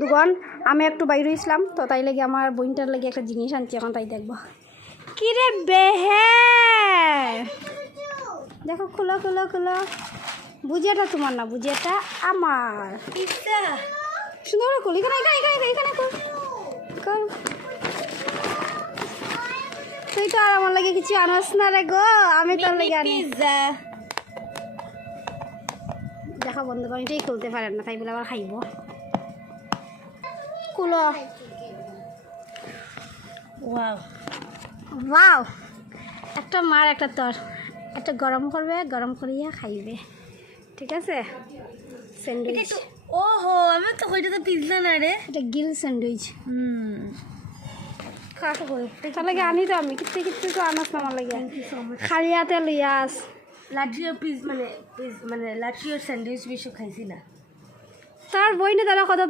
দুগন আমি একটু বাইরে ইসলাম তো তাই লাগে আমার বইনটার লাগে একটা জিনিস আনছি এখন তাই দেখবো কি রে বেহে দেখো খুলো খুলো খুলো বুঝিয়াটা তোমার না বুঝিয়াটা আমার সুন্দর করে খুলি এখানে এখানে এখানে কর তুই তো আর আমার লাগে কিছু আনাস না রে গো আমি তোর লাগে আনি দেখো বন্ধু এটাই খুলতে পারেন না তাই বলে আবার খাইব কুলো ওয়াও ওয়াও একটা মার একটা তোর একটা গরম করবে গরম করিয়া খাইবে ঠিক আছে স্যান্ডউইচ ওহো আমি তো কইটা তো পিজ্জা না রে এটা গিল স্যান্ডউইচ খাটো করে তার লাগে আনি তো আমি কিত্তে তো আনাস না আমার লাগে খালি হাতে লইয়াস লাঠিও মানে লাঠিও স্যান্ডউইচ বেশি খাইছি না তার বই না তারা কত